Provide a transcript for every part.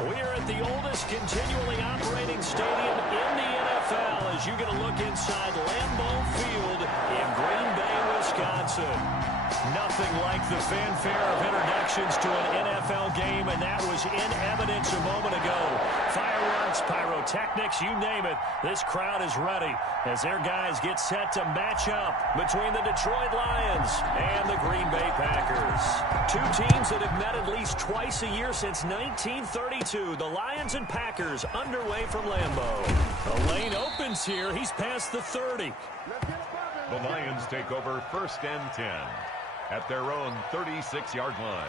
We are at the oldest continually operating stadium in the NFL as you get a look inside Lambeau Field in Green Bay, Wisconsin. Nothing like the fanfare of introductions to an NFL game, and that was in evidence a moment ago. Fireworks, pyrotechnics, you name it. This crowd is ready as their guys get set to match up between the Detroit Lions and the Green Bay Packers. Two teams that have met at least twice a year since 1932. The Lions and Packers underway from Lambeau. The lane opens here. He's past the 30. The Lions take over 1st and 10 at their own 36-yard line.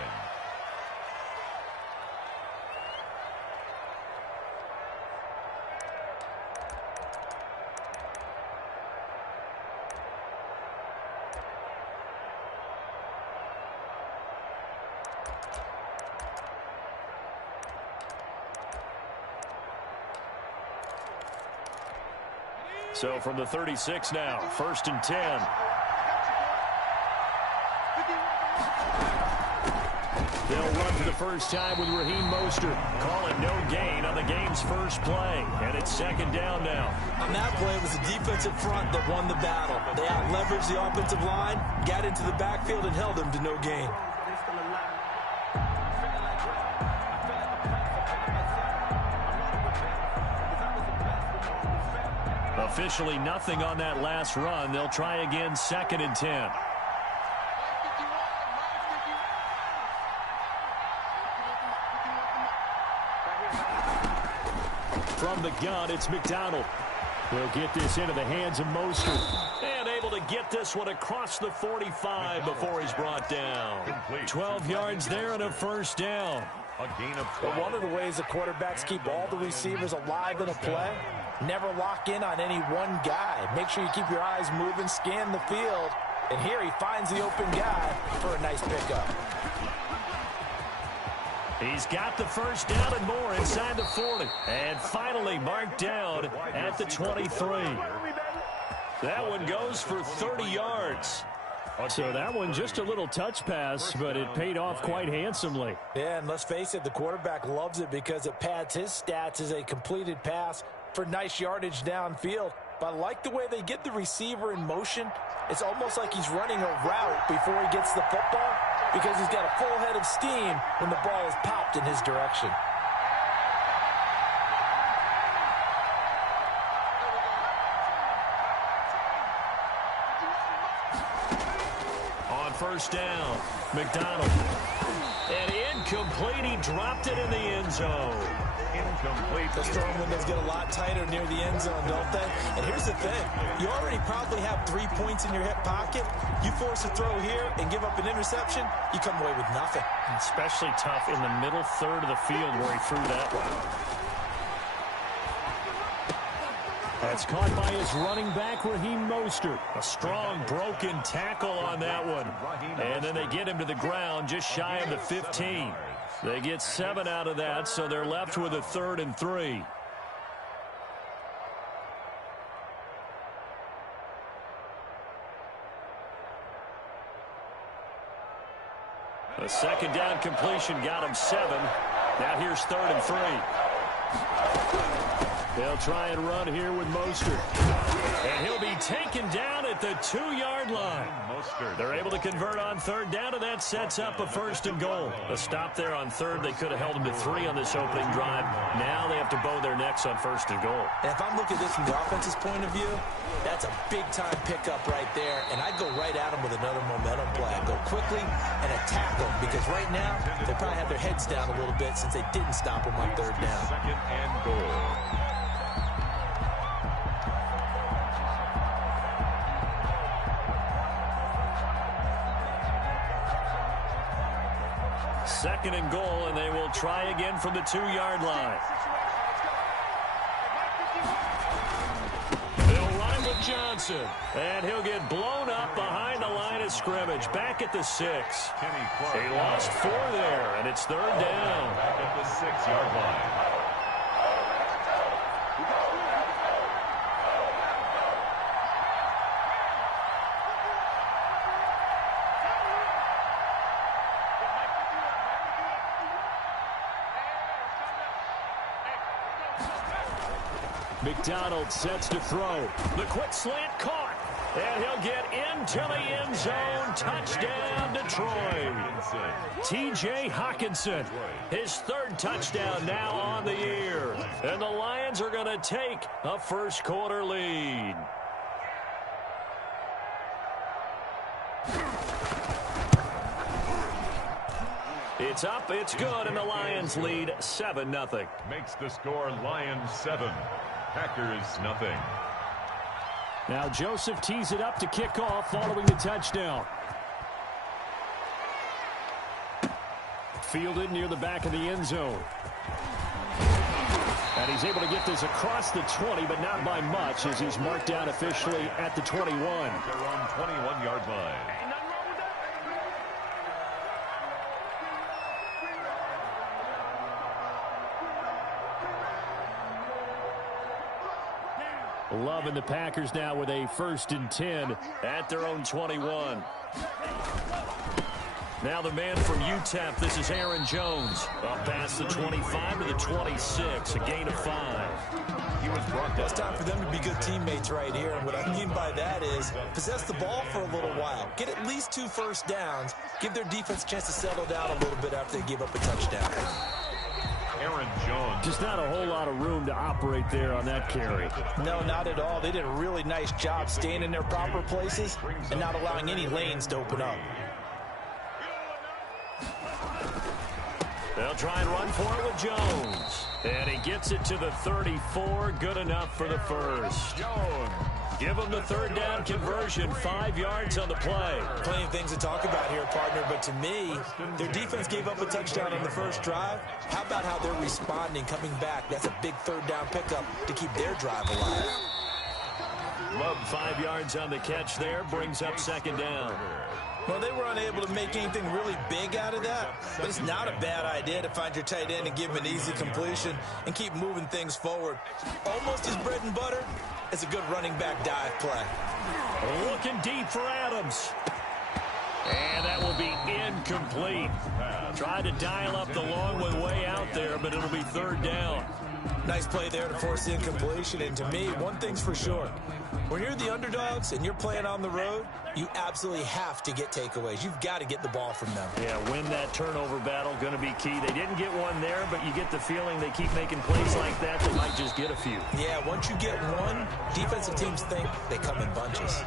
So from the 36 now, 1st and 10. They'll run for the first time with Raheem Mostert. Call it no gain on the game's first play. And it's 2nd down now. On that play, it was the defensive front that won the battle. They out-leveraged the offensive line, got into the backfield, and held them to no gain. Officially nothing on that last run. They'll try again 2nd and 10. From the gun, it's McDonald. He'll get this into the hands of Mostert. And able to get this one across the 45 before he's brought down. 12 yards there and a 1st down. A gain of 12. One of the ways the quarterbacks keep all the receivers alive in a play, never lock in on any one guy. Make sure you keep your eyes moving, scan the field. And here he finds the open guy for a nice pickup. He's got the 1st down and more inside the 40. And finally marked down at the 23. That one goes for 30 yards. So that one just a little touch pass, but it paid off quite handsomely. Yeah, and let's face it, the quarterback loves it because it pads his stats as a completed pass for nice yardage downfield. But I like the way they get the receiver in motion. It's almost like he's running a route before he gets the football because he's got a full head of steam when the ball is popped in his direction. On 1st down, McDonald. And incomplete. He dropped it in the end zone. Incomplete. The throwing windows get a lot tighter near the end zone, don't they? And here's the thing. You already probably have 3 points in your hip pocket. You force a throw here and give up an interception, you come away with nothing. Especially tough in the middle third of the field where he threw that one. That's caught by his running back, Raheem Mostert. A strong broken tackle on that one. And then they get him to the ground just shy of the 15. They get 7 out of that, so they're left with a 3rd and 3. A 2nd down completion got him 7. Now here's 3rd and 3. They'll try and run here with Mostert. And he'll be taken down at the 2-yard line. They're able to convert on 3rd down, and that sets up a 1st and goal. A stop there on 3rd. They could have held him to 3 on this opening drive. Now they have to bow their necks on 1st and goal. And if I'm looking at this from the offense's point of view, that's a big-time pickup right there. And I'd go right at him with another momentum play. I'd go quickly and attack them because right now they probably have their heads down a little bit since they didn't stop him on 3rd down. 2nd and goal. Second and goal, and they will try again from the 2-yard line. They'll run with Johnson, and he'll get blown up behind the line of scrimmage, back at the 6. He lost 4 there, and it's 3rd down. Back at the 6-yard line. McDonald sets to throw. The quick slant caught. And he'll get into the end zone. Touchdown, Detroit. T.J. Hockenson, his third touchdown now on the year. And the Lions are going to take a first-quarter lead. It's up, it's good, and the Lions lead 7-0. Makes the score Lions 7, Packers nothing. Now Joseph tees it up to kick off following the touchdown. Fielded near the back of the end zone. And he's able to get this across the 20, but not by much, as he's marked down officially at the 21. Their own 21-yard line. Loving the Packers now with a 1st and 10 at their own 21. Now the man from UTEP, this is Aaron Jones. Up past the 25 to the 26, a gain of 5. He was brought down. It's time for them to be good teammates right here. And what I mean by that is possess the ball for a little while. Get at least 2 first downs. Give their defense a chance to settle down a little bit after they give up a touchdown. Aaron Jones. Just not a whole lot of room to operate there on that carry. No, not at all. They did a really nice job staying in their proper places and not allowing any lanes to open up. They'll try and run for it with Jones. And he gets it to the 34. Good enough for the first. Jones. Give them the 3rd down conversion. 5 yards on the play. Plenty of things to talk about here, partner, but to me, their defense gave up a touchdown on the first drive. How about how they're responding, coming back? That's a big 3rd down pickup to keep their drive alive. Love 5 yards on the catch there. Brings up 2nd down. Well, they were unable to make anything really big out of that, but it's not a bad idea to find your tight end and give him an easy completion and keep moving things forward. Almost his bread and butter is a good running back dive play. Looking deep for Adams. And that will be incomplete. Tried to dial up the long one way out there, but it'll be 3rd down. Nice play there to force the incompletion. And to me, one thing's for sure. When you're the underdogs and you're playing on the road, you absolutely have to get takeaways. You've got to get the ball from them. Yeah, win that turnover battle, going to be key. They didn't get one there, but you get the feeling they keep making plays like that, they might just get a few. Yeah, once you get one, defensive teams think they come in bunches.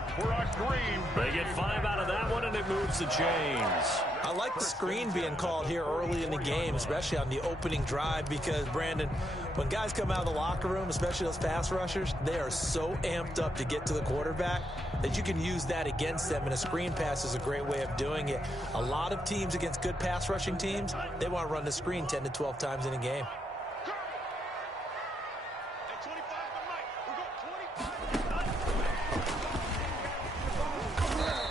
They get 5 out of that one, and it moves the chains. I like the screen being called here early in the game, especially on the opening drive, because, Brandon, when guys come out of the locker room, especially those pass rushers, they are so amped up to get to the quarterback that you can use that against them, and a screen pass is a great way of doing it. A lot of teams against good pass rushing teams, they want to run the screen 10 to 12 times in a game.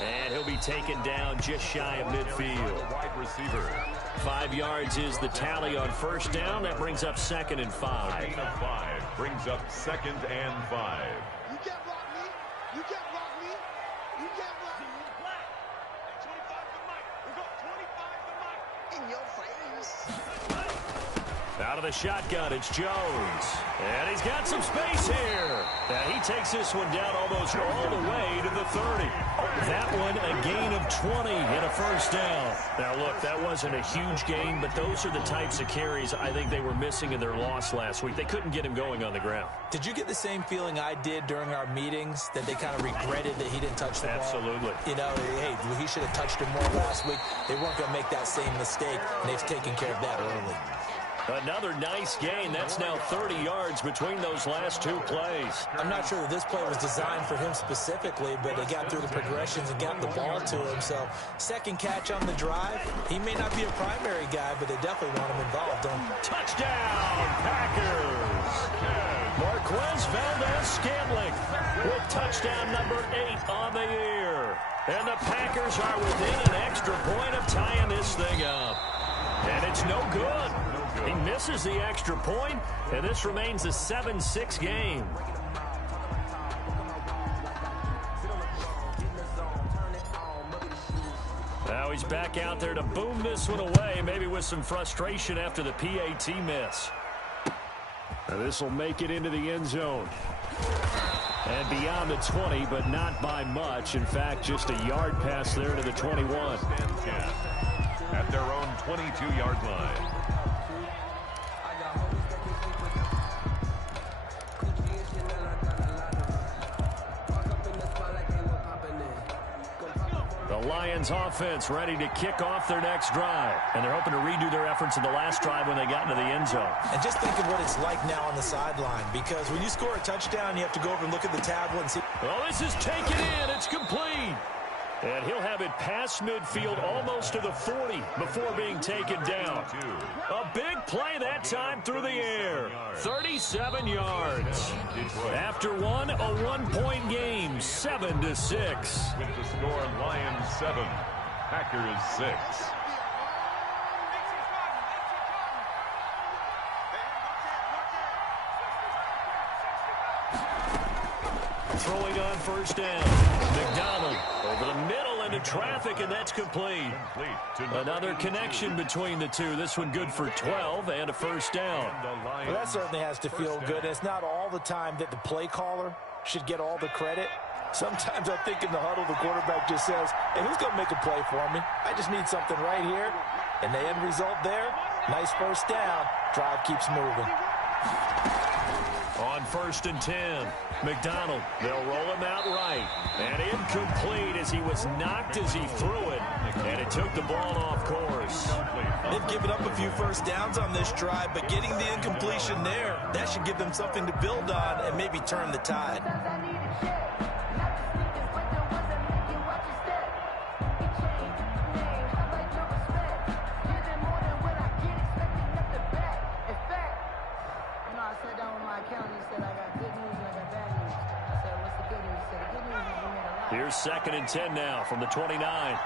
And he'll be taken down just shy of midfield. Wide receiver. 5 yards is the tally on 1st down. That brings up 2nd and 5. Gain of 5 brings up 2nd and 5. You can't block me. You can't block me. You can't block me. 25 to Mike. We got 25 to Mike. In your face. Out of the shotgun, it's Jones. And he's got some space here. And he takes this one down almost all the way to the 30. That one, a gain of 20 and a 1st down. Now, look, that wasn't a huge gain, but those are the types of carries I think they were missing in their loss last week. They couldn't get him going on the ground. Did you get the same feeling I did during our meetings, that they kind of regretted that he didn't touch the ball? Absolutely. You know, hey, he should have touched him more last week. They weren't going to make that same mistake, and they've taken care of that early. Another nice gain. That's now 30 yards between those last 2 plays. I'm not sure that this play was designed for him specifically, but they got through the progressions and got the ball to him. So, 2nd catch on the drive. He may not be a primary guy, but they definitely want him involved. Touchdown, Packers! Marquez Valdez-Scantling with touchdown number 8 on the year. And the Packers are within an extra point of tying this thing up. And it's no good. He misses the extra point, and this remains a 7-6 game. Now he's back out there to boom this one away, maybe with some frustration after the PAT miss. This will make it into the end zone. And beyond the 20, but not by much. In fact, just a yard pass there to the 21. At their own 22-yard line. The Lions offense ready to kick off their next drive. And they're hoping to redo their efforts in the last drive when they got into the end zone. And just think of what it's like now on the sideline, because when you score a touchdown, you have to go over and look at the tablet and see. Well, this is taken in. It's complete. And he'll have it past midfield almost to the 40 before being taken down. A big play that time through the air. 37 yards. After one, a one-point game, 7-6. With the score, Lions 7, Packers 6. Throwing on first down. McDonald over the middle into traffic, and that's complete. Another connection between the two. This one good for 12 and a first down. Well, that certainly has to feel good. It's not all the time that the play caller should get all the credit. Sometimes I think in the huddle, the quarterback just says, hey, who's going to make a play for me? I just need something right here. And the end result there, nice first down. Drive keeps moving. On first and 10, McDonald, they'll roll him out right. And incomplete as he was knocked as he threw it. And it took the ball off course. They've given up a few first downs on this drive, but getting the incompletion there, that should give them something to build on and maybe turn the tide. Here's second and 10 now from the 29.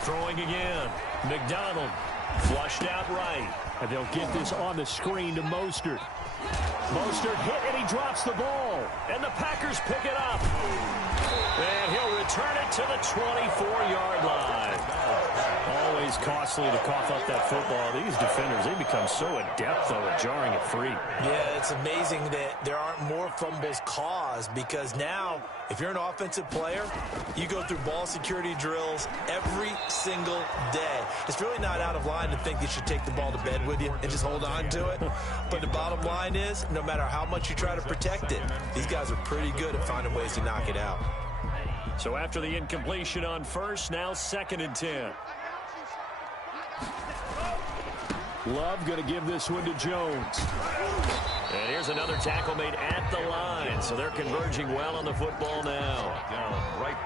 Throwing again. McDonald flushed out right. And they'll get this on the screen to Mostert. Mostert hit and he drops the ball. And the Packers pick it up. And he'll return it to the 24-yard line. Always costly to cough up that football. These defenders, they become so adept, though, at jarring it free. Yeah, it's amazing that there aren't more fumbles caused, because now, if you're an offensive player, you go through ball security drills every single day. It's really not out of line to think you should take the ball to bed with you and just hold on to it. But the bottom line is, no matter how much you try to protect it, these guys are pretty good at finding ways to knock it out. So after the incompletion on first, now second and 10. Love going to give this one to Jones. And here's another tackle made at the line. So they're converging well on the football now.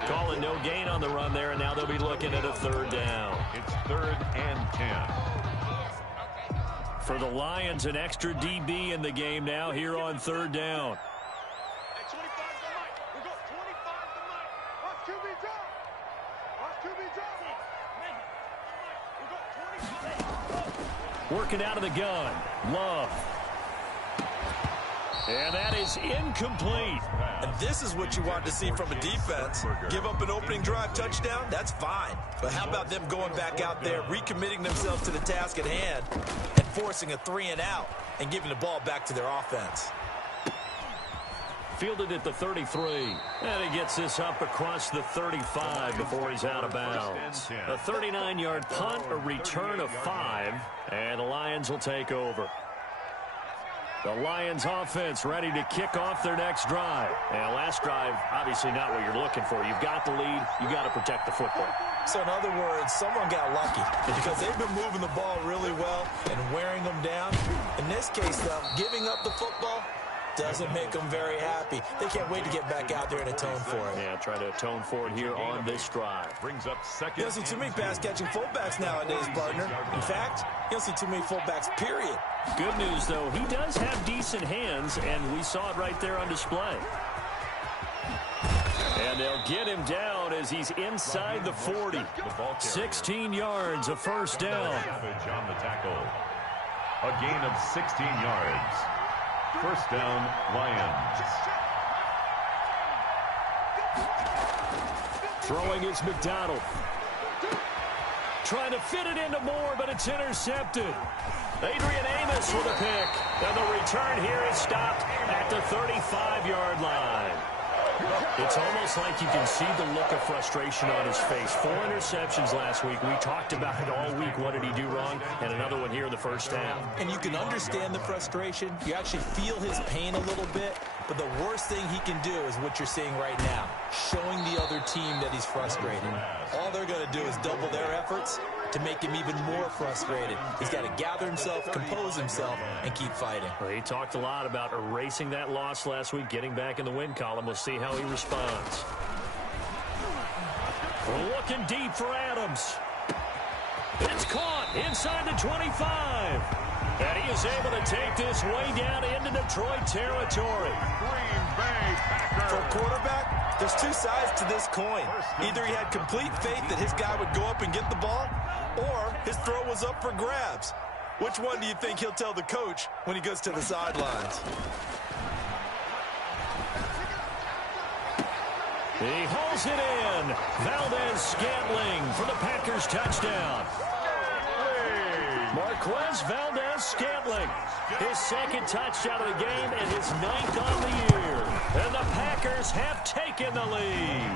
Calling no gain on the run there, and now they'll be looking at a third down. It's 3rd and 10. For the Lions, an extra DB in the game now here on third down. Working out of the gun. Love. And that is incomplete. And this is what you want to see from a defense. Give up an opening drive touchdown, that's fine. But how about them going back out there, recommitting themselves to the task at hand, and forcing a 3-and-out and giving the ball back to their offense. Fielded at the 33. And he gets this up across the 35 before he's out of bounds. A 39-yard punt, a return of 5, and the Lions will take over. The Lions offense ready to kick off their next drive. And last drive, obviously not what you're looking for. You've got the lead. You've got to protect the football. So in other words, someone got lucky because they've been moving the ball really well and wearing them down. In this case, though, giving up the football doesn't make them very happy. They can't wait to get back out there and atone for it. Yeah, try to atone for it here on this drive. Brings up second. You don't see too many pass-catching fullbacks nowadays, partner. In fact, you don't see too many fullbacks, period. Good news, though, he does have decent hands, and we saw it right there on display. And they'll get him down as he's inside the 40. 16 yards, a first down. On the tackle. A gain of 16 yards. First down, Lions. Throwing is McDonald. Trying to fit it into Moore, but it's intercepted. Adrian Amos with a pick. And the return here is stopped at the 35-yard line. It's almost like you can see the look of frustration on his face. 4 interceptions last week. We talked about it all week. What did he do wrong? And another one here in the first half. And you can understand the frustration. You actually feel his pain a little bit. But the worst thing he can do is what you're seeing right now, showing the other team that he's frustrated. All they're going to do is double their efforts to make him even more frustrated. He's got to gather himself, compose himself, and keep fighting. Well, he talked a lot about erasing that loss last week, getting back in the win column. We'll see how he responds. Looking deep for Adams. It's caught inside the 25. And he is able to take this way down into Detroit territory. Green Bay Packers. For a quarterback, there's 2 sides to this coin. Either he had complete faith that his guy would go up and get the ball, or his throw was up for grabs. Which one do you think he'll tell the coach when he goes to the sidelines? He hauls it in. Valdez-Scantling for the Packers touchdown. Marquez Valdez-Scantling, his 2nd touchdown of the game and his 9th on the year. And the Packers have taken the lead.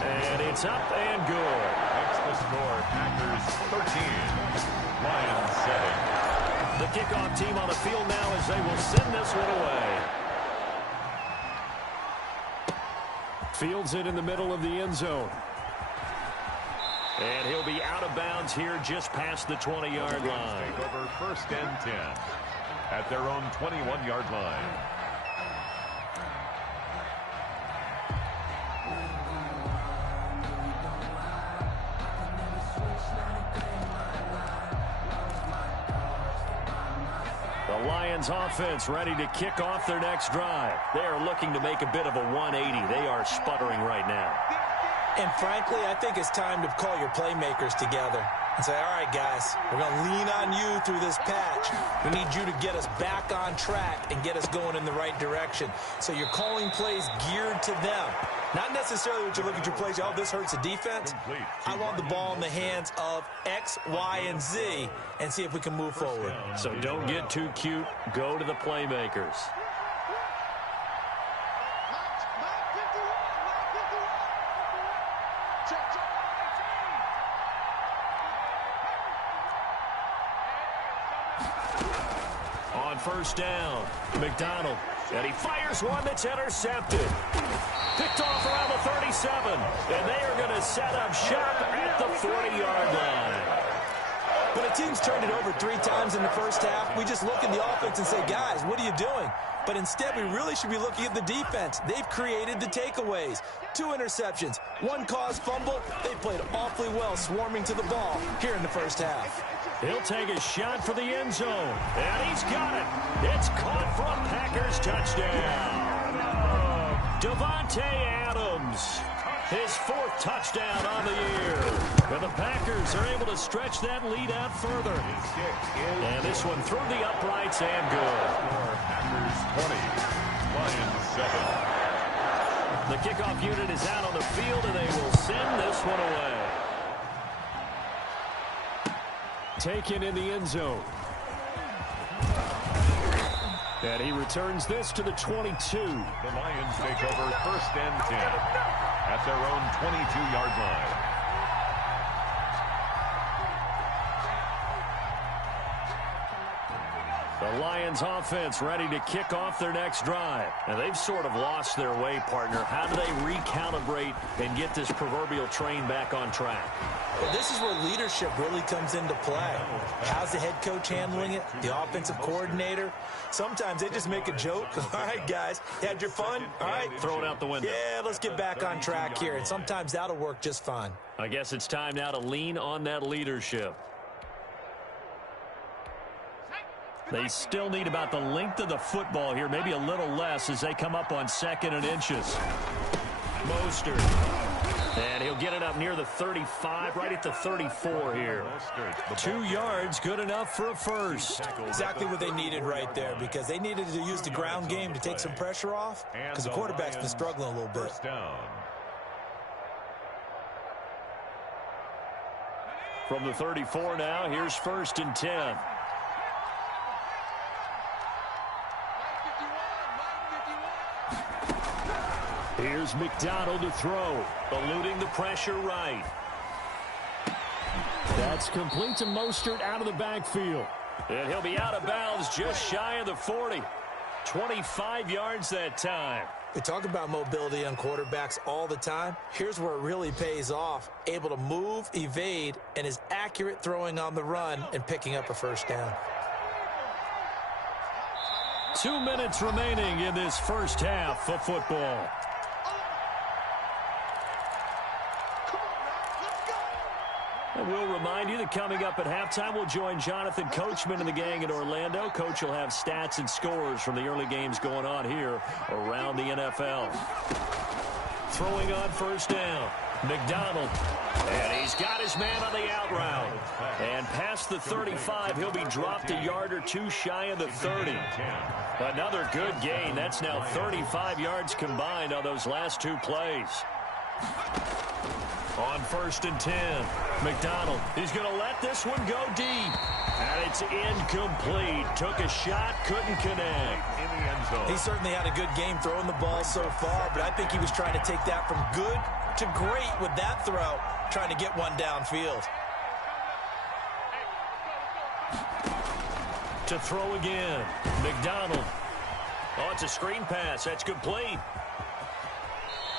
And it's up and good. Makes the score Packers 13, Lions 7. The kickoff team on the field now as they will send this one away. Fields it in the middle of the end zone. And he'll be out of bounds here just past the 20-yard line. Take over 1st and 10 at their own 21-yard line. The Lions offense ready to kick off their next drive. They are looking to make a bit of a 180. They are sputtering right now. And frankly, I think it's time to call your playmakers together and say, all right, guys, we're going to lean on you through this patch. We need you to get us back on track and get us going in the right direction. So you're calling plays geared to them. Not necessarily what you look at your plays, oh, this hurts the defense. I want the ball in the hands of X, Y, and Z and see if we can move forward. So don't get too cute. Go to the playmakers. On 1st down, McDonald, and he fires one that's intercepted. Picked off around the 37, and they are going to set up shop at the 40-yard line. When a team's turned it over 3 times in the first half, we just look at the offense and say, guys, what are you doing? But instead, we really should be looking at the defense. They've created the takeaways. 2 interceptions, 1 caused fumble. They played awfully well swarming to the ball here in the first half. He'll take a shot for the end zone, and he's got it. It's caught for a Packers touchdown. Davante Adams, his 4th touchdown on the year. And the Packers are able to stretch that lead out further. And this one through the uprights and good. Packers 20, Lions 7. The kickoff unit is out on the field, and they will send this one away. Taken in the end zone. And he returns this to the 22. The Lions take over 1st and 10 at their own 22-yard line. The Lions offense ready to kick off their next drive. And they've sort of lost their way, partner. How do they recalibrate and get this proverbial train back on track? Well, this is where leadership really comes into play. How's the head coach handling it? The offensive coordinator? Sometimes they just make a joke. All right, guys, had your fun? All right. Throw it out the window. Yeah, let's get back on track here. And sometimes that'll work just fine. I guess it's time now to lean on that leadership. They still need about the length of the football here, maybe a little less as they come up on 2nd and inches. Mostert. And he'll get it up near the 35, right at the 34 here. 2 yards, good enough for a first. Exactly what they needed right there, because they needed to use the ground game to take some pressure off, because the quarterback's been struggling a little bit. From the 34 now, here's 1st and 10. Here's McDonald to throw, eluding the pressure right. That's complete to Mostert out of the backfield. And he'll be out of bounds just shy of the 40. 25 yards that time. We talk about mobility on quarterbacks all the time. Here's where it really pays off. Able to move, evade, and is accurate throwing on the run and picking up a first down. 2 minutes remaining in this first half of football. And we'll remind you that coming up at halftime, we'll join Jonathan Coachman and the gang in Orlando. Coach will have stats and scores from the early games going on here around the NFL. Throwing on first down, McDonald. And he's got his man on the out route. And past the 35, he'll be dropped a yard or two shy of the 30. Another good gain. That's now 35 yards combined on those last two plays. On 1st and 10, McDonald, he's going to let this one go deep. And it's incomplete. Took a shot, couldn't connect. In the end zone. He certainly had a good game throwing the ball so far, but I think he was trying to take that from good to great with that throw, trying to get one downfield. To throw again, McDonald. Oh, it's a screen pass. That's complete.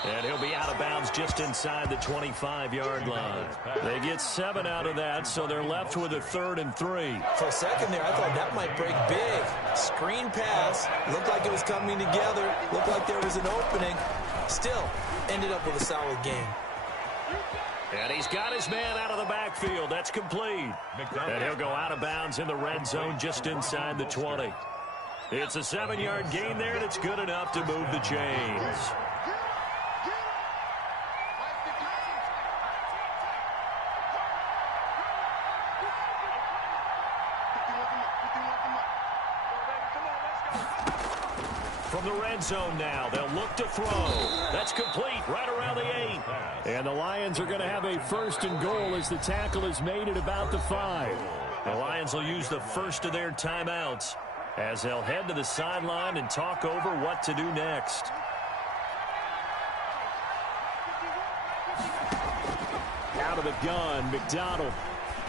And he'll be out of bounds just inside the 25-yard line. They get 7 out of that, so they're left with a 3rd and 3. For a second there, I thought that might break big. Screen pass. Looked like it was coming together. Looked like there was an opening. Still, ended up with a solid game. And he's got his man out of the backfield. That's complete. And he'll go out of bounds in the red zone just inside the 20. It's a 7-yard gain there, and it's good enough to move the chains. From the red zone now, they'll look to throw. That's complete right around the 8. And the Lions are going to have a 1st and goal as the tackle is made at about the 5. The Lions will use the first of their timeouts as they'll head to the sideline and talk over what to do next. Out of the gun, McDonald.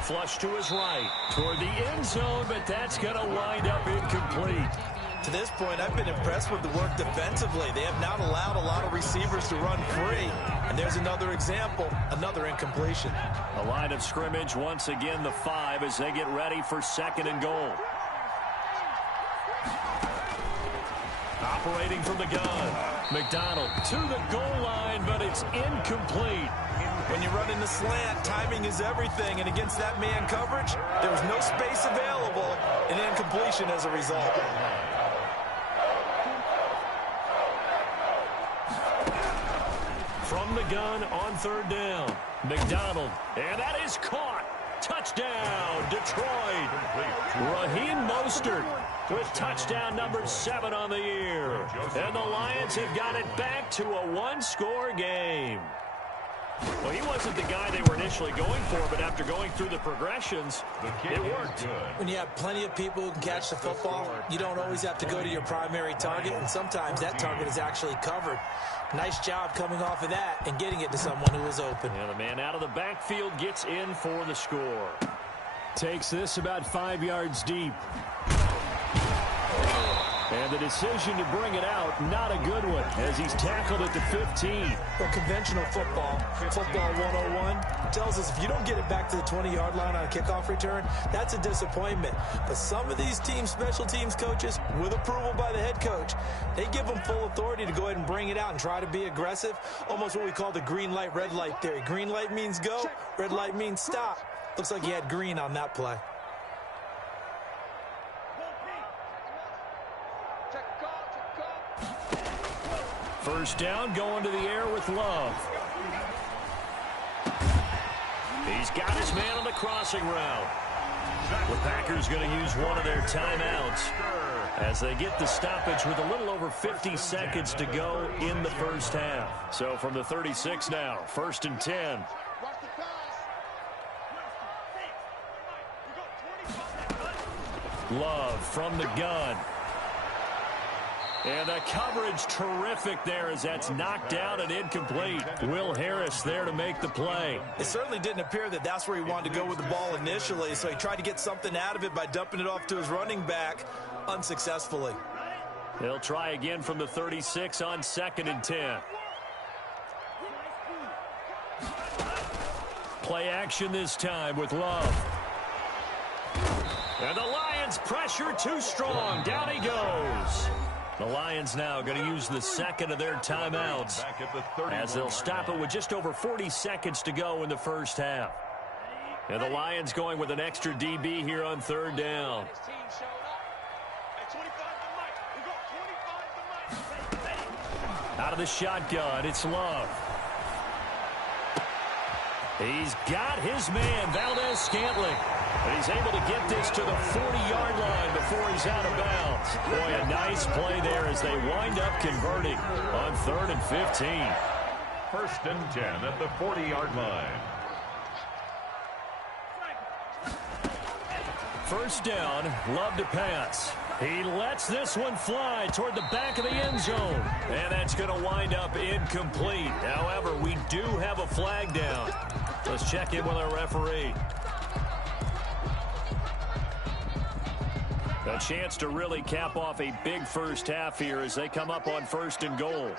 Flush to his right toward the end zone, but that's going to wind up incomplete. To this point, I've been impressed with the work defensively. They have not allowed a lot of receivers to run free. And there's another example, another incompletion. A line of scrimmage, once again, the 5 as they get ready for 2nd and goal. Operating from the gun, McDonald to the goal line, but it's incomplete. When you run in the slant, timing is everything. And against that man coverage, there was no space available, and incompletion as a result. From the gun on 3rd down, McDonald, and that is caught. Touchdown, Detroit. Raheem Mostert with touchdown number 7 on the year. And the Lions have got it back to a 1-score game. Well, he wasn't the guy they were initially going for, but after going through the progressions, it worked. When you have plenty of people who can catch the football, you don't always have to go to your primary target, and sometimes that target is actually covered. Nice job coming off of that and getting it to someone who was open. And the man out of the backfield gets in for the score. Takes this about 5 yards deep. And the decision to bring it out, not a good one, as he's tackled at the 15. Well, conventional football 101, tells us if you don't get it back to the 20-yard line on a kickoff return, that's a disappointment. But some of these special teams coaches, with approval by the head coach, they give them full authority to go ahead and bring it out and try to be aggressive, almost what we call the green light, red light theory. Green light means go, red light means stop. Looks like he had green on that play. First down, going to the air with Love. He's got his man on the crossing route. The Packers going to use one of their timeouts as they get the stoppage with a little over 50 seconds to go in the first half. So from the 36 now, 1st and 10. Love from the gun. And the coverage terrific there as that's knocked out and incomplete. Will Harris there to make the play. It certainly didn't appear that that's where he wanted to go with the ball initially, so he tried to get something out of it by dumping it off to his running back unsuccessfully. They'll try again from the 36 on 2nd and 10. Play action this time with Love. And the Lions pressure too strong. Down he goes. The Lions now going to use the second of their timeouts as they'll stop it with just over 40 seconds to go in the first half. And the Lions going with an extra DB here on 3rd down. Out of the shotgun, it's Love. He's got his man, Valdez-Scantling. And he's able to get this to the 40-yard line before he's out of bounds. Boy, a nice play there as they wind up converting on 3rd and 15. 1st and 10 at the 40-yard line. 1st down, Love to pass. He lets this one fly toward the back of the end zone. And that's going to wind up incomplete. However, we do have a flag down. Let's check in with our referee. A chance to really cap off a big first half here as they come up on 1st and goal.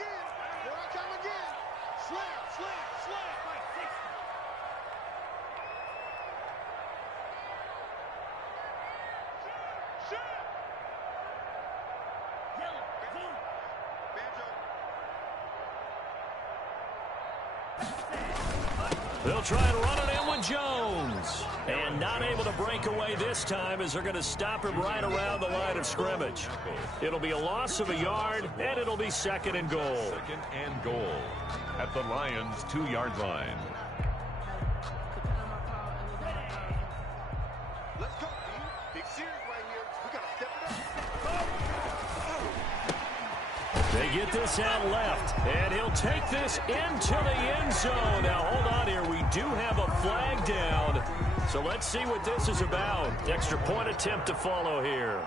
They'll try and run it in with Jones. And not able to break away this time as they're going to stop him right around the line of scrimmage. It'll be a loss of a yard, and it'll be 2nd and goal. 2nd and goal at the Lions' 2-yard line. Let's go, team. Big series right here. We got to step it up. They get this out left, and he'll take this into the end zone. Now, hold on here. We do have a flag down, so let's see what this is about. Extra point attempt to follow here.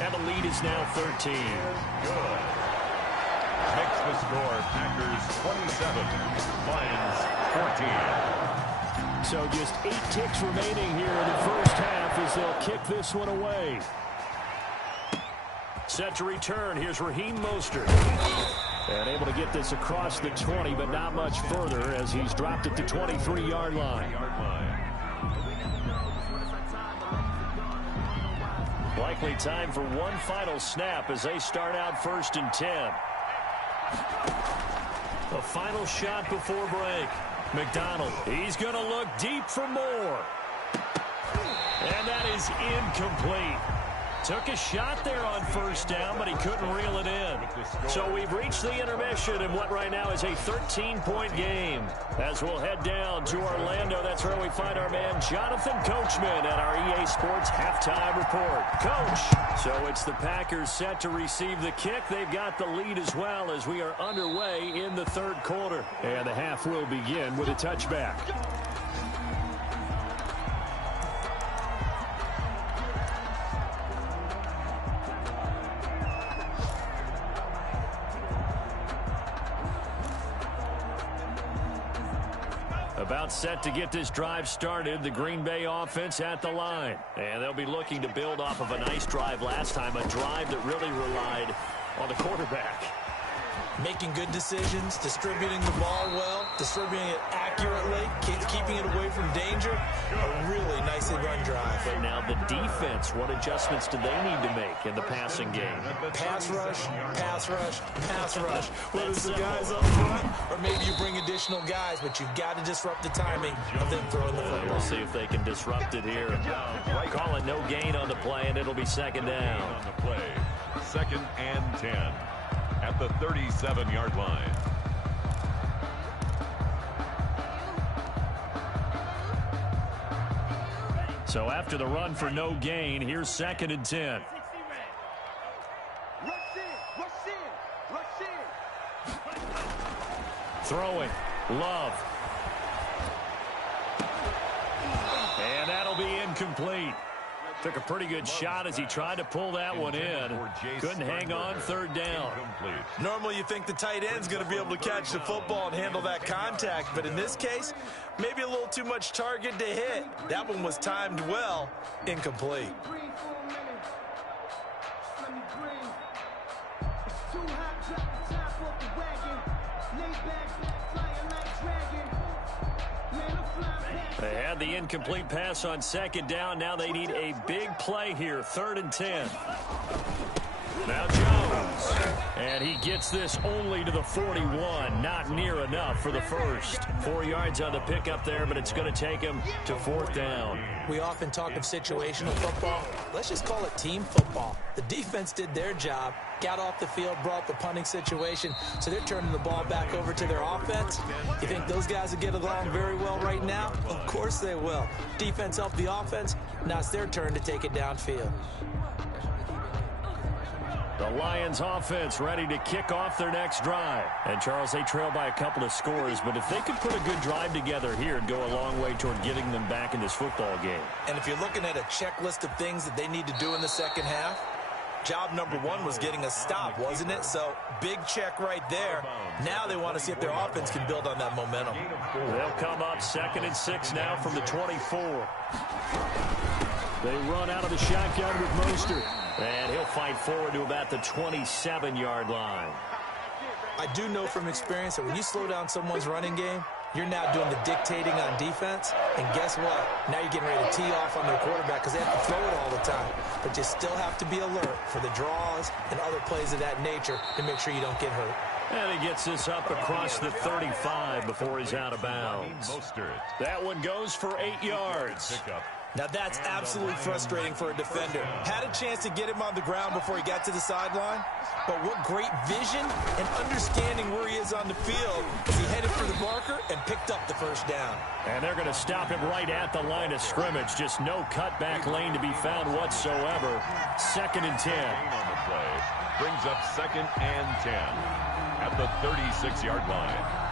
And the lead is now 13. Good. Makes the score Packers 27, Lions 14. So just 8 ticks remaining here in the first half as they'll kick this one away. Set to return. Here's Raheem Mostert. And able to get this across the 20, but not much further as he's dropped at the 23-yard line. Likely time for one final snap as they start out 1st and 10. A final shot before break. McDonald, he's going to look deep for more. And that is incomplete. Took a shot there on 1st down, but he couldn't reel it in. So we've reached the intermission in what right now is a 13-point game. As we'll head down to Orlando, that's where we find our man Jonathan Coachman at our EA Sports Halftime Report. Coach, so it's the Packers set to receive the kick. They've got the lead as well as we are underway in the 3rd quarter. And the half will begin with a touchback. About set to get this drive started, the Green Bay offense at the line. And they'll be looking to build off of a nice drive last time, a drive that really relied on the quarterback. Making good decisions, distributing the ball well, distributing it accurately, keeping it away from danger. A really nicely run drive. But now the defense, what adjustments do they need to make in the passing game? Pass rush, pass rush, pass rush. Whether it's the guys up front or maybe you bring additional guys, but you've got to disrupt the timing of them throwing the football. We'll see if they can disrupt it here. Call it no gain on the play, and it'll be 2nd down. On the play, 2nd and 10 at the 37-yard line. So after the run for no gain, here's 2nd and 10. Throwing, Love. And that'll be incomplete. Took a pretty good shot as he tried to pull that one in. Couldn't hang on third down. Normally you think the tight end's going to be able to catch the football and handle that contact, but in this case, maybe a little too much target to hit. That one was timed well, incomplete. They had the incomplete pass on second down. Now they need a big play here. 3rd and 10. Now Jones. And he gets this only to the 41. Not near enough for the first. 4 yards on the pickup there, but it's going to take him to 4th down. We often talk of situational football. Let's just call it team football. The defense did their job, got off the field, brought the punting situation, so they're turning the ball back over to their offense. You think those guys will get along very well right now? Of course they will. Defense helped the offense. Now it's their turn to take it downfield. The Lions offense ready to kick off their next drive. And, Charles, they trail by a couple of scores, but if they could put a good drive together here, it'd go a long way toward getting them back in this football game. And if you're looking at a checklist of things that they need to do in the second half, job number 1 was getting a stop, wasn't it? So, big check right there. Now they want to see if their offense can build on that momentum. They'll come up 2nd and 6 now from the 24. They run out of the shotgun with Mostert. And he'll fight forward to about the 27-yard line. I do know from experience that when you slow down someone's running game, you're now doing the dictating on defense. And guess what? Now you're getting ready to tee off on their quarterback because they have to throw it all the time. But you still have to be alert for the draws and other plays of that nature to make sure you don't get hurt. And he gets this up across the 35 before he's out of bounds. That one goes for 8 yards. Now that's absolutely frustrating for a defender. Had a chance to get him on the ground before he got to the sideline, but what great vision and understanding where he is on the field as he headed for the marker and picked up the first down. And they're going to stop him right at the line of scrimmage. Just no cutback lane to be found whatsoever. 2nd and 10. On the play brings up 2nd and 10 at the 36-yard line.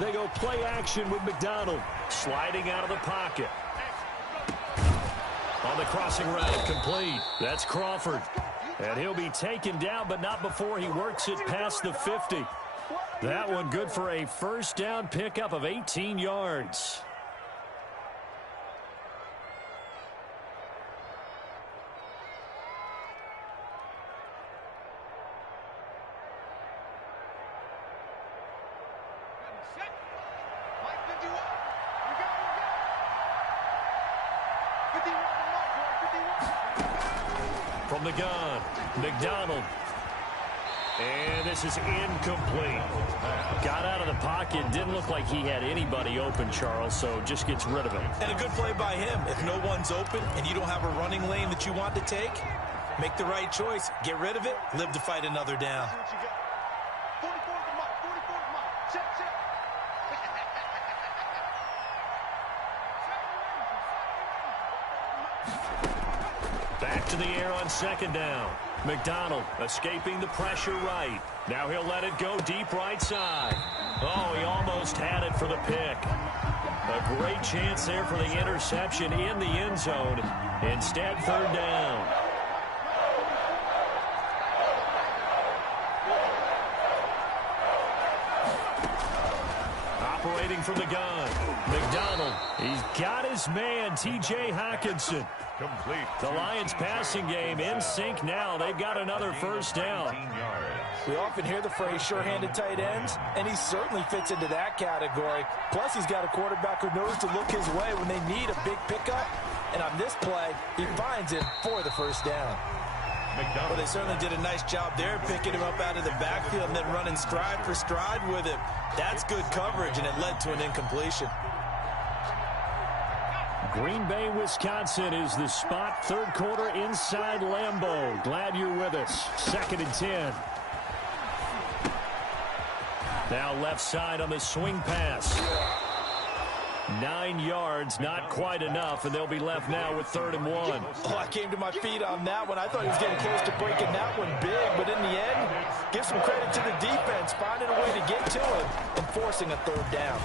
They go play action with McDonald. Sliding out of the pocket. On the crossing route, complete. That's Crawford. And he'll be taken down, but not before he works it past the 50. That one good for a first down pickup of 18 yards. From the gun, McDonald. And this is incomplete. Got out of the pocket. Didn't look like he had anybody open, Charles, so just gets rid of him. And a good play by him. If no one's open and you don't have a running lane that you want to take, make the right choice. Get rid of it. Live to fight another down. Back to the air on 2nd down. McDonald escaping the pressure right. Now he'll let it go deep right side. Oh, he almost had it for the pick. A great chance there for the interception in the end zone. Instead, 3rd down. Operating from the gun. McDonald. He's got his man, T.J. Hockenson. Complete. The Lions passing game in sync now. They've got another first down. We often hear the phrase sure-handed tight ends, and he certainly fits into that category. Plus, he's got a quarterback who knows to look his way when they need a big pickup. And on this play, he finds it for the first down. Well, they certainly did a nice job there, picking him up out of the backfield and then running stride for stride with him. That's good coverage, and it led to an incompletion. Green Bay, Wisconsin is the spot. 3rd quarter inside Lambeau. Glad you're with us. 2nd and 10. Now left side on the swing pass. 9 yards, not quite enough, and they'll be left now with 3rd and 1. Oh, I came to my feet on that one. I thought he was getting close to breaking that one big, but in the end, give some credit to the defense, finding a way to get to him and forcing a 3rd down.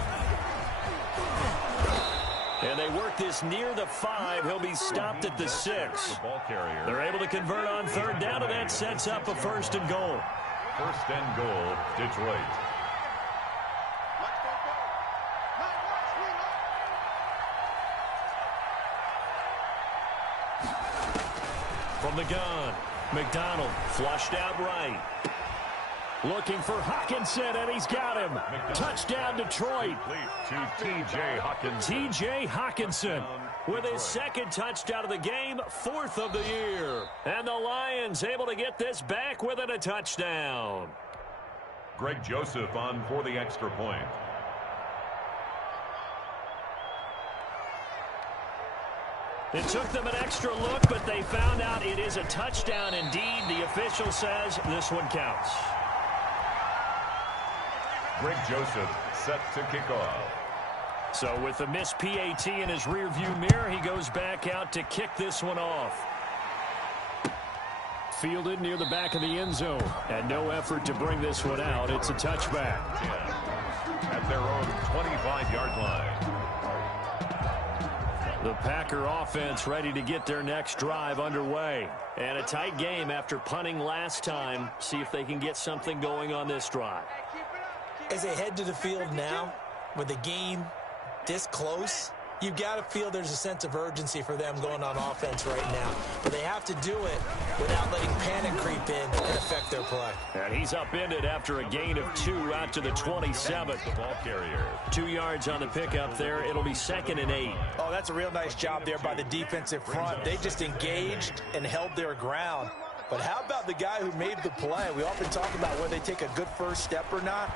And they work this near the 5. He'll be stopped at the 6. They're able to convert on 3rd down, and that sets up a 1st and goal. 1st and goal, Detroit. From the gun, McDonald flushed out right. Looking for Hockenson, and he's got him. Touchdown, Detroit. To T.J. Hockenson. T.J. Hockenson with his 2nd touchdown of the game, 4th of the year. And the Lions able to get this back within a touchdown. Greg Joseph on for the extra point. It took them an extra look, but they found out it is a touchdown indeed. The official says this one counts. Greg Joseph set to kick off. So with the missed PAT in his rearview mirror, he goes back out to kick this one off. Fielded near the back of the end zone, and no effort to bring this one out. It's a touchback. At their own 25-yard line. The Packer offense ready to get their next drive underway. And a tight game after punting last time. See if they can get something going on this drive. As they head to the field now, with the game this close, you've got to feel there's a sense of urgency for them going on offense right now. But they have to do it without letting panic creep in and affect their play. And he's upended after a gain of 2 out to the 27th. The ball carrier. 2 yards on the pickup there. It'll be 2nd and 8. Oh, that's a real nice job there by the defensive front. They just engaged and held their ground. But how about the guy who made the play? We often talk about whether they take a good first step or not.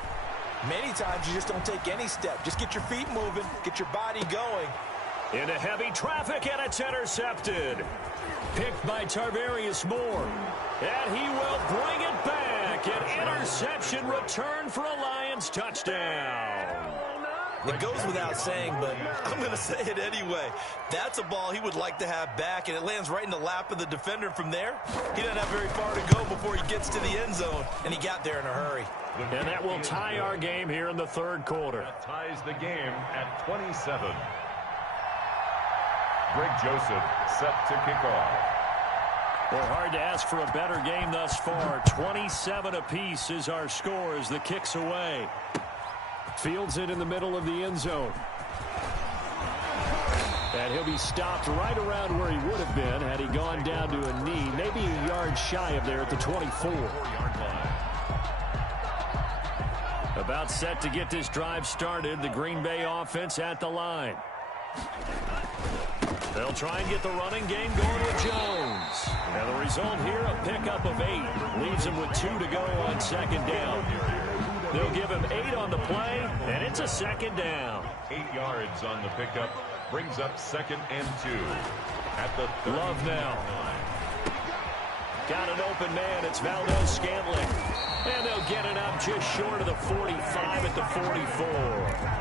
Many times you just don't take any step. Just get your feet moving, get your body going. Into heavy traffic, and it's intercepted. Picked by Tarvarius Moore. And he will bring it back. An interception return for a Lions touchdown. It goes without saying, but I'm going to say it anyway. That's a ball he would like to have back, and it lands right in the lap of the defender from there. He doesn't have very far to go before he gets to the end zone, and he got there in a hurry. And that will tie our game here in the 3rd quarter. That ties the game at 27. Greg Joseph set to kick off. Well, hard to ask for a better game thus far. 27 apiece is our score as the kick's away. Fields it in the middle of the end zone. And he'll be stopped right around where he would have been had he gone down to a knee, maybe a yard shy of there at the 24-yard line. About set to get this drive started. The Green Bay offense at the line. They'll try and get the running game going with Jones. And the result here, a pickup of 8. Leaves him with 2 to go on 2nd down. They'll give him 8 on the play, and it's a 2nd down. 8 yards on the pickup brings up 2nd and 2. At the Love now. Got an open man. It's Valdez-Scantling. And they'll get it up just short of the 45 at the 44.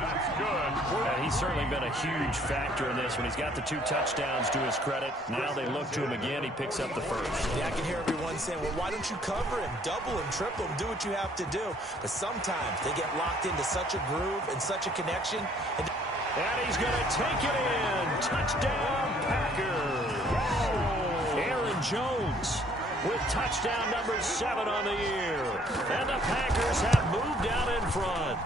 That's good. And he's certainly been a huge factor in this one. He's got the 2 touchdowns to his credit. Now they look to him again. He picks up the 1st. Yeah, I can hear everyone saying, well, why don't you cover him, double him, triple him, do what you have to do. But sometimes they get locked into such a groove and such a connection. And he's going to take it in. Touchdown, Packers. Aaron Jones with touchdown number 7 on the year. And the Packers have moved out in front.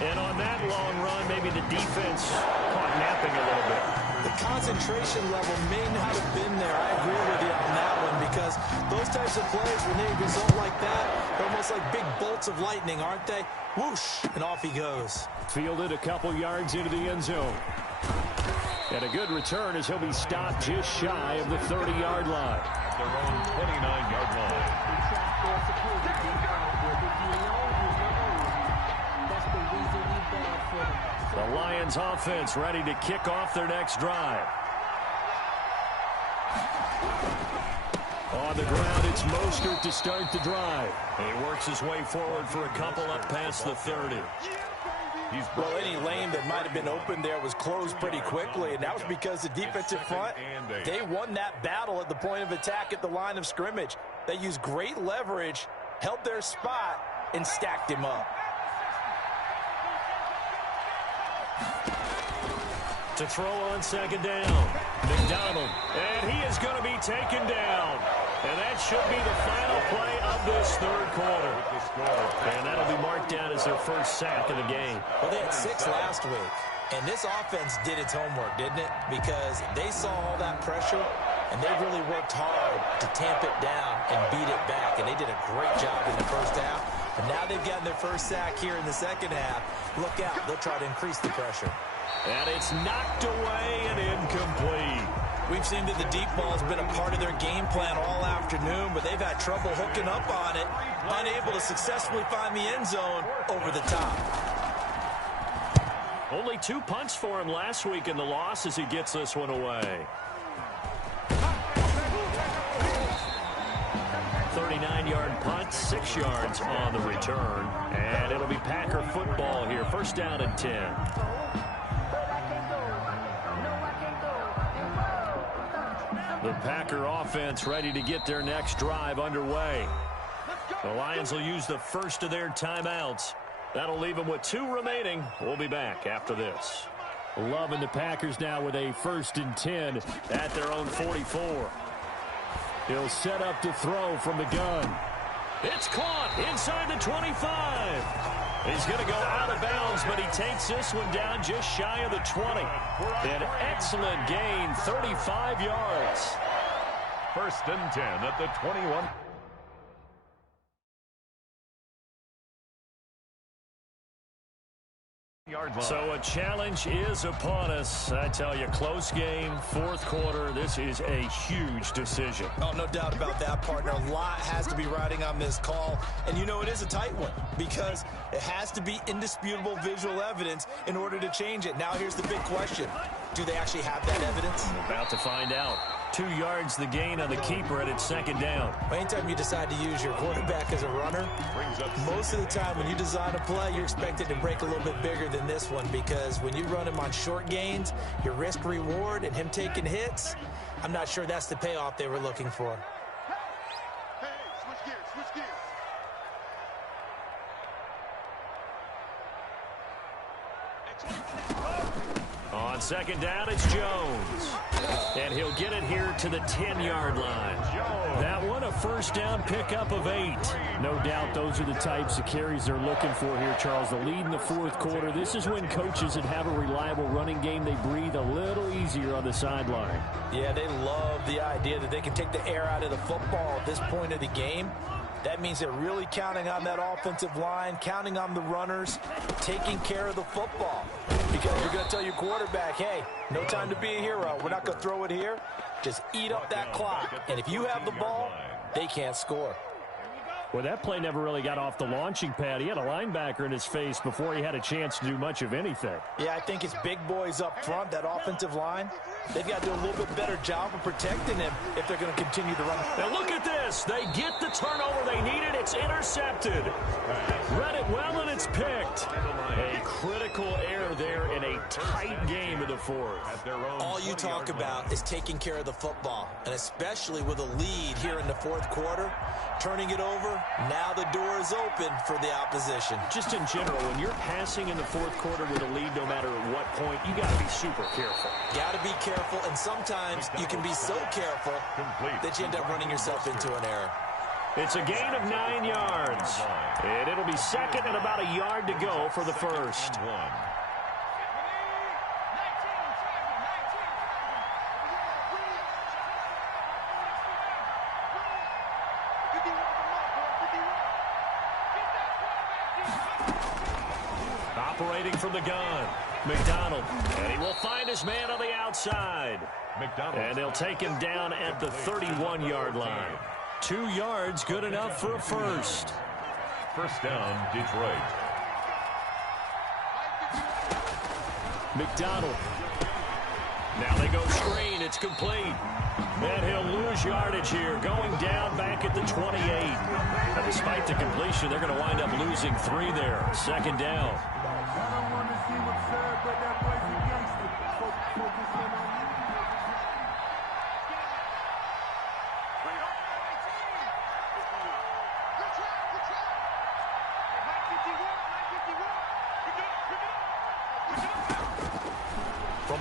And on that long run, maybe the defense caught napping a little bit. The concentration level may not have been there. I agree with you on that one, because those types of plays, when they result like that, they're almost like big bolts of lightning, aren't they? Whoosh, and off he goes. Fielded a couple yards into the end zone. And a good return as he'll be stopped just shy of the 30-yard line. At their own 29-yard line. The Lions offense ready to kick off their next drive. On the ground, it's Mostert to start the drive. And he works his way forward for a couple up past the 30. Well, any lane that might have been open there was closed pretty quickly, and that was because the defensive front, they won that battle at the point of attack at the line of scrimmage. They used great leverage, held their spot, and stacked him up. To throw on second down, McDonald, and he is going to be taken down. And that should be the final play of this third quarter. And that'll be marked down as their first sack of the game. Well, they had 6 last week, and this offense did its homework, didn't it? Because they saw all that pressure, and they really worked hard to tamp it down and beat it back. And they did a great job in the first half. But now they've gotten their first sack here in the second half. Look out. They'll try to increase the pressure. And it's knocked away and incomplete. We've seen that the deep ball has been a part of their game plan all afternoon, but they've had trouble hooking up on it, unable to successfully find the end zone over the top. Only 2 punts for him last week in the loss as he gets this one away. 39-yard punt, 6 yards on the return. And it'll be Packer football here. First down and 10. The Packer offense ready to get their next drive underway. The Lions will use the first of their timeouts. That'll leave them with 2 remaining. We'll be back after this. Loving the Packers now with a 1st and 10 at their own 44. He'll set up to throw from the gun. It's caught inside the 25. He's going to go out of bounds, but he takes this one down just shy of the 20. An excellent gain, 35 yards. 1st and 10 at the 21. So a challenge is upon us. I tell you, close game, 4th quarter. This is a huge decision. Oh, no doubt about that, partner. A lot has to be riding on this call. And you know it is a tight one because it has to be indisputable visual evidence in order to change it. Now here's the big question. Do they actually have that evidence? About to find out. 2 yards the gain on the keeper, and it's 2nd down. Anytime you decide to use your quarterback as a runner, most of the time when you design a play, you're expected to break a little bit bigger than this one because when you run him on short gains, your risk-reward and him taking hits, I'm not sure that's the payoff they were looking for. Hey, switch gears, switch gears. On 2nd down, it's Jones. And he'll get it here to the 10-yard line. That one, a 1st down pickup of 8. No doubt those are the types of carries they're looking for here, Charles. The lead in the 4th quarter. This is when coaches that have a reliable running game, they breathe a little easier on the sideline. Yeah, they love the idea that they can take the air out of the football at this point of the game. That means they're really counting on that offensive line, counting on the runners, taking care of the football. Because you're going to tell your quarterback, hey, no time to be a hero. We're not going to throw it here. Just eat up that clock. And if you have the ball, they can't score. Well, that play never really got off the launching pad. He had a linebacker in his face before he had a chance to do much of anything. Yeah, I think it's big boys up front, that offensive line. They've got to do a little bit better job of protecting him if they're going to continue to run. Now look at this. They get the turnover they needed. It's intercepted. Read it well, and it's picked. A critical error there in a tight game of the 4th. All you talk about is taking care of the football, and especially with a lead here in the 4th quarter, turning it over, now the door is open for the opposition. Just in general, when you're passing in the 4th quarter with a lead, no matter at what point, you got to be super careful. Got to be careful, and sometimes you can be so careful that you end up running yourself into an error. It's a gain of 9 yards, and it'll be 2nd and about a yard to go for the 1st. Operating from the gun, McDonald, and he will find his man on the outside. And they'll take him down at the 31-yard line. 2 yards, good enough for a 1st. 1st down, Detroit. McDonald. Now they go screen. It's complete. And he'll lose yardage here, going down back at the 28. And despite the completion, they're going to wind up losing 3 there. 2nd down. From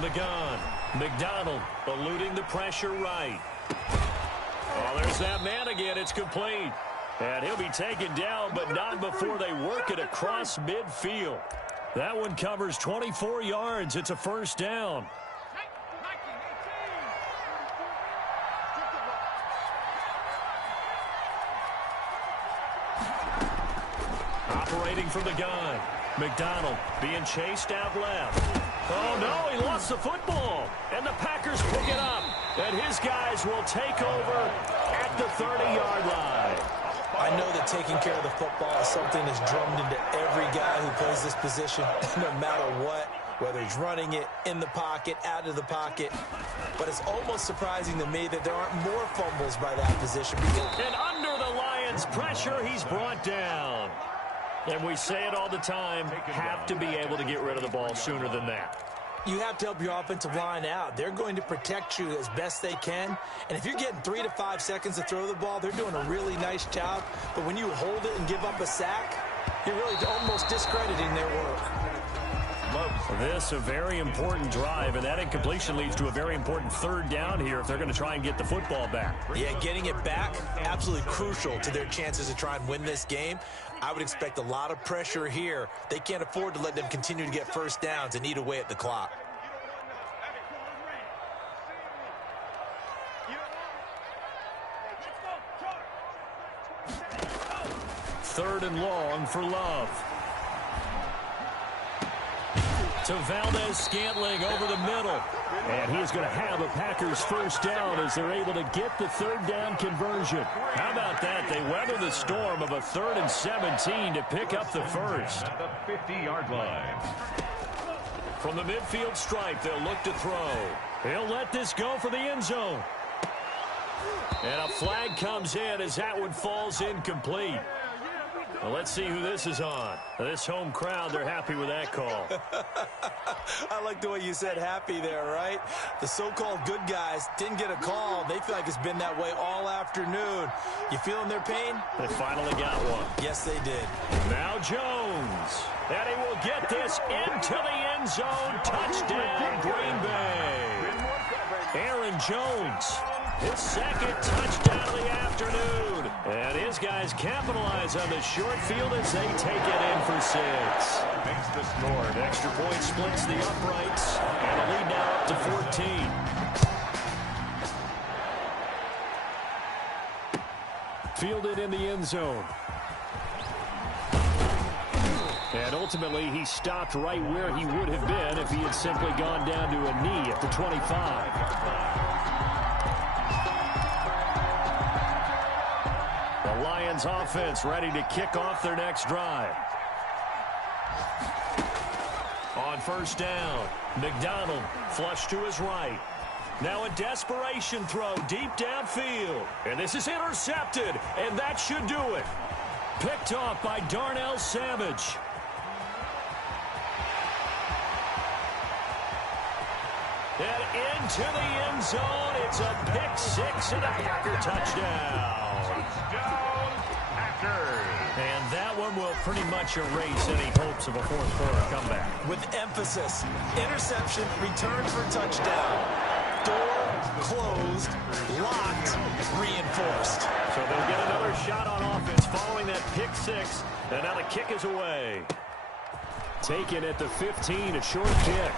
the gun, McDonald eluding the pressure right. Oh, there's that man again. It's complete. And he'll be taken down, but not before they work it across midfield. That one covers 24 yards. It's a first down. Operating from the gun. McDonald being chased out left. Oh, no, he lost the football. And the Packers pick it up. And his guys will take over at the 30-yard line. I know that taking care of the football is something that's drummed into every guy who plays this position, no matter what, whether he's running it, in the pocket, out of the pocket. But it's almost surprising to me that there aren't more fumbles by that position. And under the Lions' pressure, he's brought down. And we say it all the time, have to be able to get rid of the ball sooner than that. You have to help your offensive line out. They're going to protect you as best they can. And if you're getting 3 to 5 seconds to throw the ball, they're doing a really nice job. But when you hold it and give up a sack, you're really almost discrediting their work. This a very important drive, and that incompletion leads to a very important third down here if they're going to try and get the football back. Yeah, getting it back, absolutely crucial to their chances to try and win this game. I would expect a lot of pressure here. They can't afford to let them continue to get first downs and eat away at the clock. Third and long for Love. To Valdez-Scantling over the middle. And he's going to have a Packers first down as they're able to get the third down conversion. How about that? They weather the storm of a 3rd and 17 to pick up the first. At the 50-yard line. From the midfield stripe, they'll look to throw. He'll let this go for the end zone. And a flag comes in as that one falls incomplete. Well, let's see who this is on. This home crowd, they're happy with that call. I like the way you said happy there, right? The so-called good guys didn't get a call. They feel like it's been that way all afternoon. You feeling their pain? They finally got one. Yes, they did. Now Jones. And he will get this into the end zone. Touchdown, Green Bay. Aaron Jones. His second touchdown of the afternoon. And his guys capitalize on the short field as they take it in for 6. Makes the score. An extra point splits the uprights. And the lead now up to 14. Fielded in the end zone. And ultimately, he stopped right where he would have been if he had simply gone down to a knee at the 25. The Lions offense ready to kick off their next drive. On first down, McDonald flush to his right. Now a desperation throw deep downfield. And this is intercepted, and that should do it. Picked off by Darnell Savage. And into the end zone, it's a pick 6 and a Packer touchdown. And that one will pretty much erase any hopes of a fourth quarter comeback. With emphasis, interception, return for touchdown. Door closed, locked, reinforced. So they'll get another shot on offense following that pick 6. And now the kick is away. Taken at the 15, a short kick.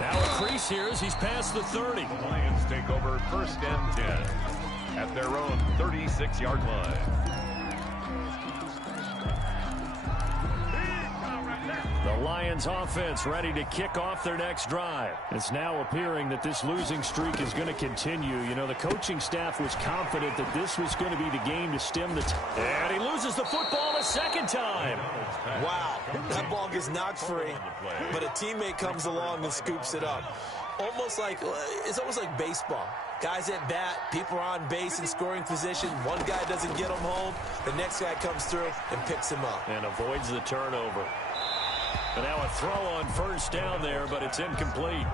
Now a crease here as he's past the 30. The Lions take over first and 10 at their own 36-yard line. The Lions offense ready to kick off their next drive. It's now appearing that this losing streak is going to continue. You know, the coaching staff was confident that this was going to be the game to stem the and he loses the football a second time. Wow, that ball gets knocked free, but a teammate comes along and scoops it up. It's almost like baseball. Guys at bat, people are on base in scoring position. One guy doesn't get him home. The next guy comes through and picks him up. And avoids the turnover. And now a throw on first down there, but it's incomplete.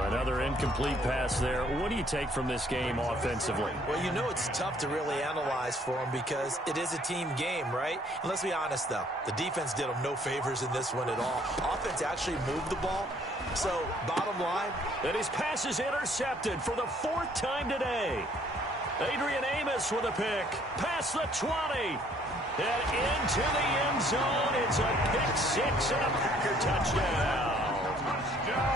Another incomplete pass there. What do you take from this game offensively? Well, you know it's tough to really analyze for them because it is a team game, right? And let's be honest, though. The defense did them no favors in this one at all. Offense actually moved the ball. So, bottom line. And his pass is intercepted for the 4th time today. Adrian Amos with a pick. Past the 20. And into the end zone. It's a pick 6 and a Packer touchdown.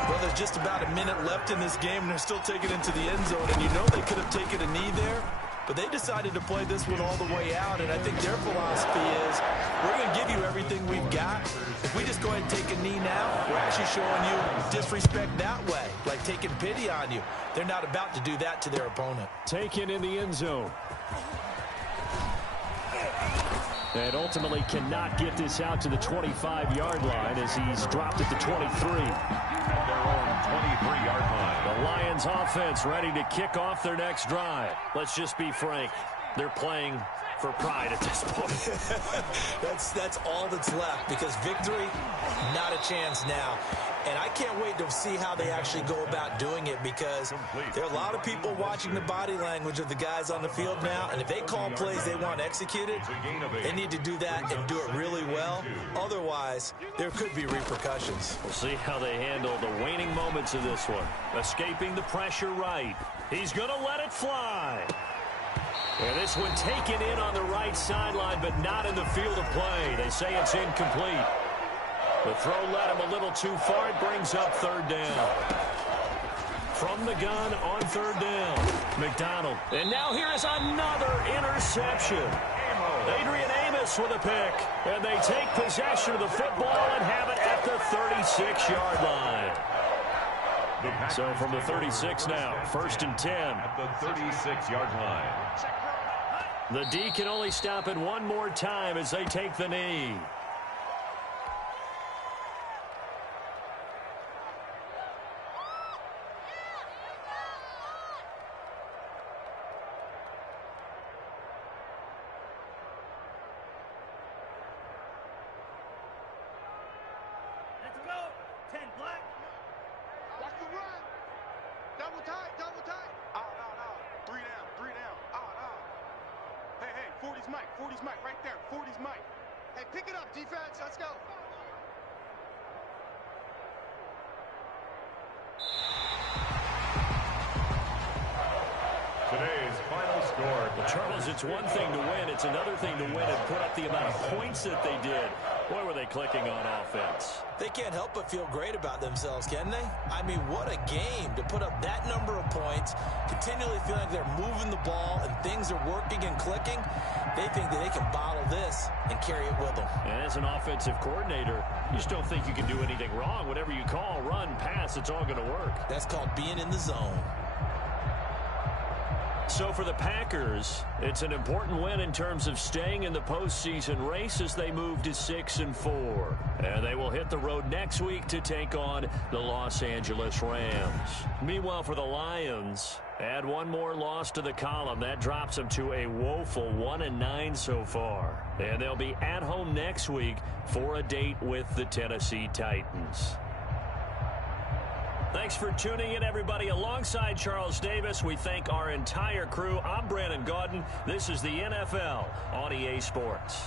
Well, there's just about a minute left in this game, and they're still taking it into the end zone. And you know they could have taken a knee there, but they decided to play this one all the way out. And I think their philosophy is, we're going to give you everything we've got. If we just go ahead and take a knee now, we're actually showing you disrespect that way, like taking pity on you. They're not about to do that to their opponent. Taken in the end zone. And ultimately cannot get this out to the 25-yard line as he's dropped at the 23. At their own 23-yard line. The Lions offense ready to kick off their next drive. Let's just be frank. They're playing for pride at this point. That's all that's left because victory, not a chance now. And I can't wait to see how they actually go about doing it because there are a lot of people watching the body language of the guys on the field now. And if they call plays they want executed, they need to do that and do it really well. Otherwise, there could be repercussions. We'll see how they handle the waning moments of this one. Escaping the pressure right. He's going to let it fly. And this one taken in on the right sideline, but not in the field of play. They say it's incomplete. The throw led him a little too far. It brings up 3rd down. From the gun on 3rd down. McDonald. And now here is another interception. Adrian Amos with a pick. And they take possession of the football and have it at the 36-yard line. So from the 36 now, 1st and 10. At the 36-yard line. The D can only stop it one more time as they take the knee. Let's go. 10 black. Watch the run. Double tight, double tight. No. 3 down, 3 down. Hey, 40's Mike, right there. 40's Mike. Hey, pick it up, defense. Let's go. Today's final score. Well, Charles, it's one thing to win. It's another thing to win and put up the amount of points that they did. Boy, were they clicking on offense. They can't help but feel great about themselves, can they? I mean, what a game to put up that number of points, continually feeling like they're moving the ball and things are working and clicking. They think that they can bottle this and carry it with them. And as an offensive coordinator, you just don't think you can do anything wrong. Whatever you call, run, pass, it's all going to work. That's called being in the zone. So for the Packers, it's an important win in terms of staying in the postseason race as they move to 6-4. And they will hit the road next week to take on the Los Angeles Rams. Meanwhile, for the Lions, add one more loss to the column. That drops them to a woeful 1-9 so far. And they'll be at home next week for a date with the Tennessee Titans. Thanks for tuning in, everybody. Alongside Charles Davis, we thank our entire crew. I'm Brandon Gaudin. This is the NFL on EA Sports.